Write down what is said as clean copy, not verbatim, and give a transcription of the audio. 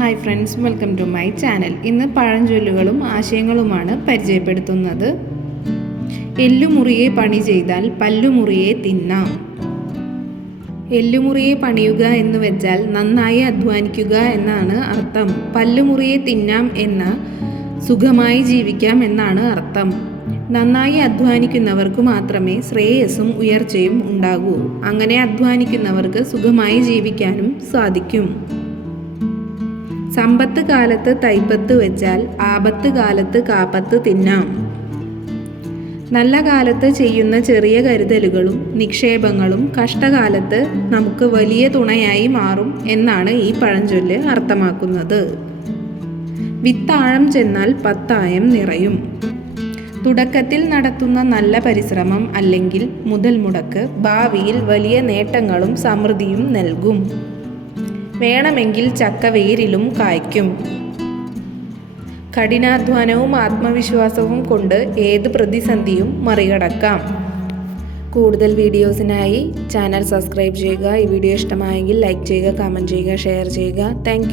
Hi friends, welcome to my channel. ഇന്ന് പഴഞ്ചൊല്ലുകളും ആശയങ്ങളുമാണ് പരിചയപ്പെടുത്തുന്നത്. എല്ലുമുറിയെ പണി ചെയ്താൽ പല്ലുമുറിയെ തിന്നാം. എല്ലുമുറിയെ പണിയുക എന്ന് വെച്ചാൽ നന്നായി അധ്വാനിക്കുക എന്നാണ് അർത്ഥം. പല്ലുമുറിയെ തിന്നാം എന്ന സുഖമായി ജീവിക്കാം എന്നാണ് അർത്ഥം. നന്നായി അധ്വാനിക്കുന്നവർക്ക് മാത്രമേ ശ്രേയസ്സും ഉയർച്ചയും ഉണ്ടാകൂ. അങ്ങനെ അധ്വാനിക്കുന്നവർക്ക് സുഖമായി ജീവിക്കാനും സാധിക്കും. സമ്പത്ത് കാലത്ത് തൈപ്പത്ത് വെച്ചാൽ ആപത്ത് കാലത്ത് കാപ്പത്ത് തിന്നാം. നല്ല കാലത്ത് ചെയ്യുന്ന ചെറിയ കരുതലുകളും നിക്ഷേപങ്ങളും കഷ്ടകാലത്ത് നമുക്ക് വലിയ തുണയായി മാറും എന്നാണ് ഈ പഴഞ്ചൊല്ല് അർത്ഥമാക്കുന്നത്. വിത്താഴം ചെന്നാൽ പത്തായം നിറയും. തുടക്കത്തിൽ നടത്തുന്ന നല്ല പരിശ്രമം അല്ലെങ്കിൽ മുതൽ മുടക്ക് ഭാവിയിൽ വലിയ നേട്ടങ്ങളും സമൃദ്ധിയും നൽകും. വേണമെങ്കിൽ ചക്ക വേരിലും കായ്ക്കും. കഠിനാധ്വാനവും ആത്മവിശ്വാസവും കൊണ്ട് ഏത് പ്രതിസന്ധിയും മറികടക്കാം. കൂടുതൽ വീഡിയോസിനായി ചാനൽ സബ്സ്ക്രൈബ് ചെയ്യുക. ഈ വീഡിയോ ഇഷ്ടമായെങ്കിൽ ലൈക്ക് ചെയ്യുക, കമൻറ്റ് ചെയ്യുക, ഷെയർ ചെയ്യുക. താങ്ക്